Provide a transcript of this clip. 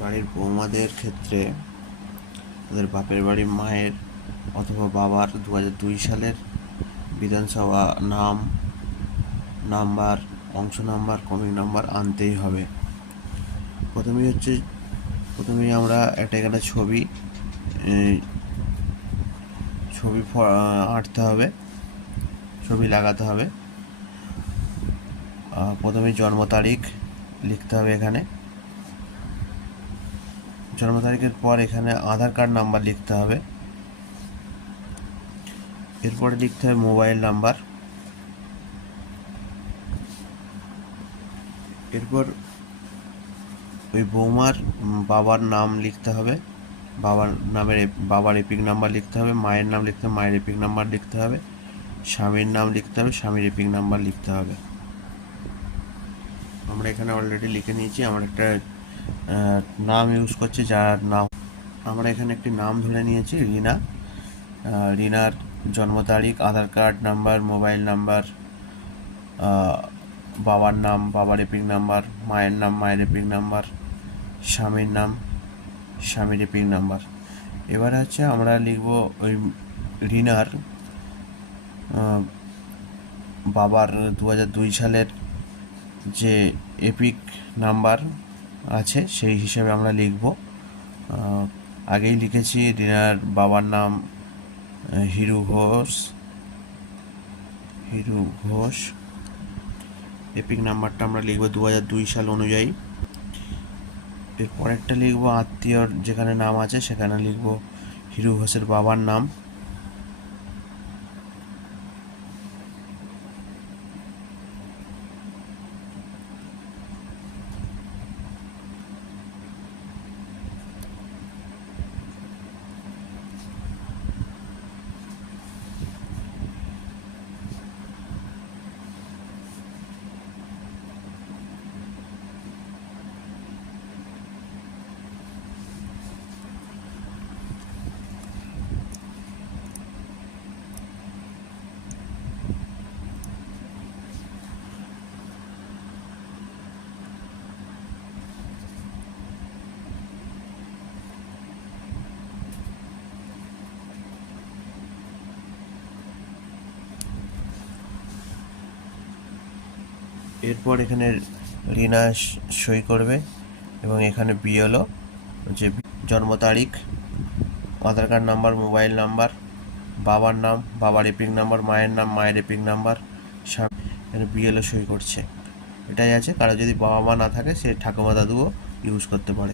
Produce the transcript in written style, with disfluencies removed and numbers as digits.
বাড়ির বৌমাদের ক্ষেত্রে তাদের বাপের বাড়ির মায়ের অথবা বাবার 2002 সালের বিধানসভা নাম্বার, অংশ নাম্বার, ক্রমিক নাম্বার আনতেই হবে। প্রথমেই আমরা একটা এখানে ছবি আঁটতে হবে, ছবি লাগাতে হবে। প্রথমে জন্ম তারিখ লিখতে হবে এখানে। জন্ম তারিখের পর এখানে আধার কার্ড নাম্বার লিখতে হবে। এরপরে লিখতে হবে মোবাইল নাম্বার। এরপর ওই বৌমার বাবার নাম লিখতে হবে, বাবার এপিক নাম্বার লিখতে হবে। মায়ের নাম লিখতে হবে, মায়ের এপিক নাম্বার লিখতে হবে। স্বামীর নাম লিখতে হবে, স্বামীর এপিক নাম্বার লিখতে হবে। আমরা এখানে অলরেডি লিখে নিয়েছি। আমরা একটা নাম ইউজ করছি, যার নাম আমরা এখানে একটি নাম ধরে নিয়েছি, রিনা। রিনার জন্ম তারিখ, আধার কার্ড নাম্বার, মোবাইল নাম্বার, বাবার নাম, বাবার এপিক নাম্বার, মায়ের নাম, মায়ের এপিক নাম্বার, স্বামীর নাম, স্বামীর এপিক নাম্বার। এবার হচ্ছে আমরা লিখব ওই রিনার বাবার 2002 সালের যে এপিক নাম্বার আছে সেই হিসাবে আমরা লিখব। আগেই লিখেছি রিনার বাবার নাম হিরু ঘোষ। এপিক নাম্বারটা আমরা লিখব 2002 সাল অনুযায়ী। এর পরেরটা লিখব আত্মীয়র যেখানে নাম আছে সেখানে লিখব হিরু ঘোষের বাবার নাম। এরপর এখানে রিনা সই করবে এবং এখানে বিএলও যে জন্ম তারিখ, আধার কার্ড নাম্বার, মোবাইল নাম্বার, বাবার নাম, বাবার এপিক নাম্বার, মায়ের নাম, মায়ের এপিক নাম্বার, এখানে বিএলও সই করছে। এটাই আছে। কারো যদি বাবা মা না থাকে সে ঠাকুমা দাদুও ইউজ করতে পারে।